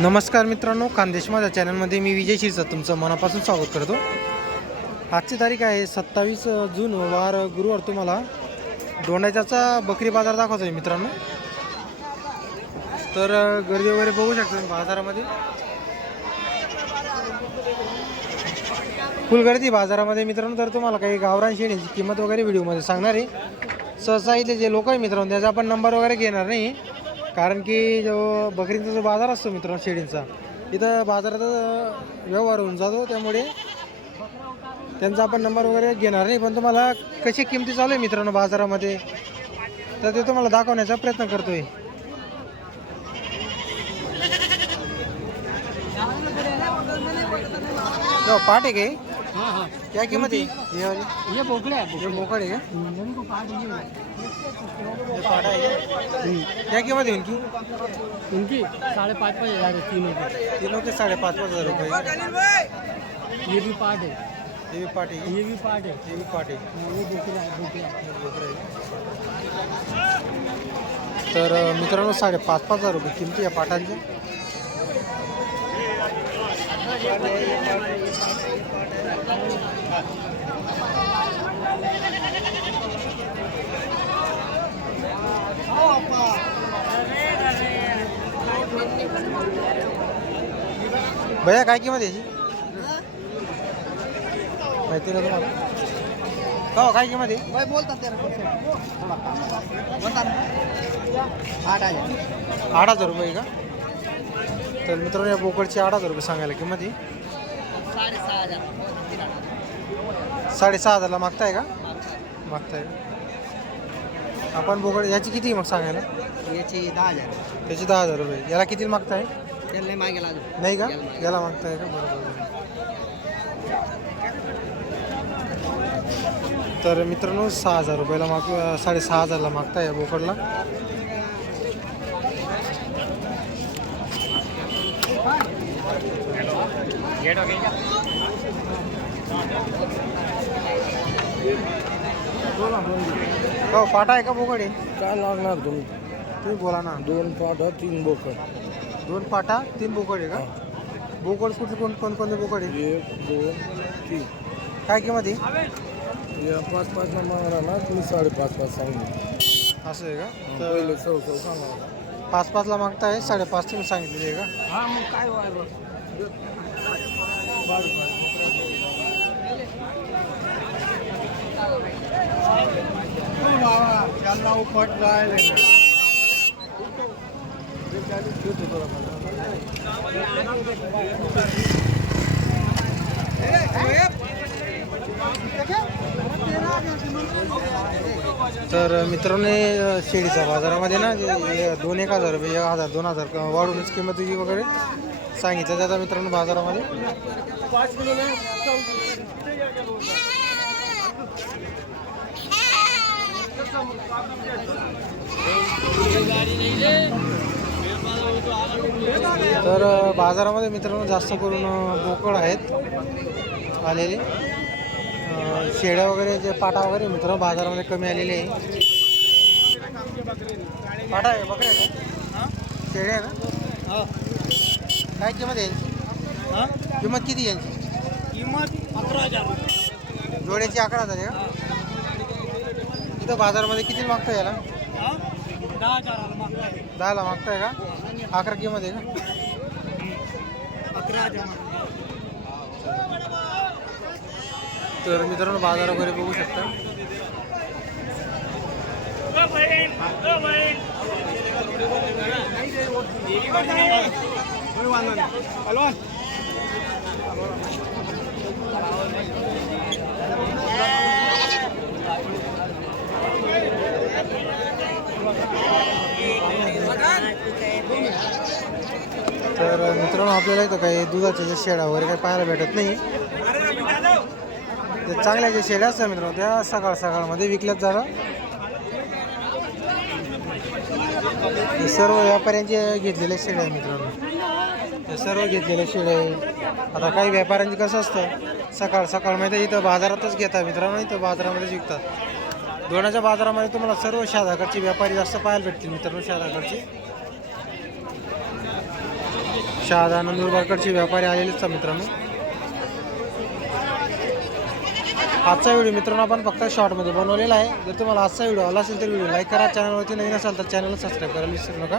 नमस्कार मित्रांनो खानदेश माझ्या चॅनलमध्ये मी विजय शिरसा तुमचं मनापासून स्वागत करतो. आजची तारीख आहे सत्तावीस जून वार गुरुवार तुम्हाला. दोंडाच्याचा बकरी बाजार दाखवतो आहे मित्रांनो. तर गर्दी वगैरे बघू शकता तुम्ही बाजारामध्ये. फुल गर्दी बाजारामध्ये मित्रांनो तर तुम्हाला काही गावरान शेळीची किंमत वगैरे व्हिडिओमध्ये सांगणार आहे. सहसा इथले जे लोक आहे मित्रांनो त्याचा आपण नंबर वगैरे घेणार नाही. कारण की जो बकरींचा जो बाजार असतो मित्रांनो शेळींचा इथं बाजारात व्यवहार होऊन जातो. त्यामुळे त्यांचा आपण नंबर वगैरे घेणार नाही. पण तुम्हाला कशी किमती चालू आहे मित्रांनो बाजारामध्ये? तर ते तुम्हाला दाखवण्याचा प्रयत्न करतोय. जो पाट आहे हाँ क्या किंमत आहे? हे मोकळ आहे? क्या किंमत आहे उनकी? उनकी साढ़े पाँच पाँच हज़ार है तीनों की। तीनों के साढ़े पाच पाच हजार रुपये ये भी पार्ट है। हे बी पाट आहे ये भी पार्ट है हे बी पाट आहे वो बोकला है। बोकला तर मित्रांनो साडे पाच पाच हजार रुपये किमती या पाटांच्या भैया काय किंमत याची? माहिती ना तुम्हाला हो, काय किंमत आहे? भाई बोलता तेरा बता आठ हजार. आठ हजार रुपये का? तर मित्रांनो या बोकडची आठ हजार रुपये सांगायला किंमत ही साडेसहा हजारला मागताय का? मागताय. आपण बोकड याची किती मग सांगायला? याची दहा हजार. त्याची दहा हजार रुपये. याला किती मागताय? नाही का? याला मागे. याला मागताय का बरोबर तर मित्रांनो सहा हजार रुपयाला माग साडेसहा हजारला मागताय या बोकडला. हो पाटा आहे का बोकड? आहे काय लागणार तुम्ही तुम्ही बोला ना. दोन पाठ तीन बोकड. दोन पाटा तीन बोकड आहे का? बोकड कुठे कोण कोण कोणते बोकड आहे? एक दोन तीन. काय किंमत आहे? या पाच पाच ना मागणार ना तुम्ही साडेपाच पाच सांगितले असं आहे का? तर पहिले सौ सौ सांगा. पाच पाचला मागताय साडेपाच तुम्ही सांगितलेली आहे का? हा मग काय व्हायला उपट तर मित्रांनो शेळीच्या शेळीचा बाजारामध्ये ना दोन एक हजार रुपये एक हजार दोन हजार क- वाढूनच किंमतीची वगैरे. सांगितलं जातं मित्रांनो बाजारामध्ये. तर बाजारामध्ये मित्रांनो जास्त करून बोकड आहेत आलेले. अ, शेळ्या वगैरे जे पाटा वगैरे मित्रांनो बाजारामध्ये कमी आलेले आहे. पाटा आहे बकऱ्या आहे का? शेळ्या आहे ना? काय किंमत आहे यांची? किंमत किती आहे यांची? किंमत अकरा हजार. जोड्याची अकरा हजार आहे का? इथं बाजारामध्ये किती मागताय याला? दहा हजाराला मागताय. दहाला मागताय का? अकरा किंमत आहे का अकरा तर मित्रांनो बाजार वगैरे बघू शकता. हॅलो तर मित्रांनो आपल्याला इथं काही दुधाच्या ज्या शेळ्या वगैरे काही पाहायला भेटत नाही. ते चांगल्या ज्या शेळ्या असतात मित्रांनो त्या सकाळ सकाळमध्ये विकल्याच जाणार हे सर्व व्यापाऱ्यांचे घेतलेल्या शेड आहे मित्रांनो. हे सर्व घेतलेल्या शेड आहे आता काही व्यापाऱ्यांचे कसं असतं सकाळ सकाळ माहिती आहे इथं बाजारातच घेतात मित्रांनो इथं बाजारामध्येच विकतात. दोनाच्या बाजारामध्ये तुम्हाला सर्व शहादाकडचे व्यापारी जास्त पाहायला भेटतील मित्रांनो शादाकडचे शहादा नंदुरबारकडचे व्यापारी आलेलेच मित्रांनो. आजचा व्हिडिओ मित्रांनो आपण फक्त शॉर्टमध्ये बनवलेला आहे. जर तुम्हाला आजचा व्हिडिओ आला असेल तर व्हिडिओ लाईक करा. चॅनलवरती नवीन असाल तर चॅनलला सबस्क्राईब करायला विसरू नका.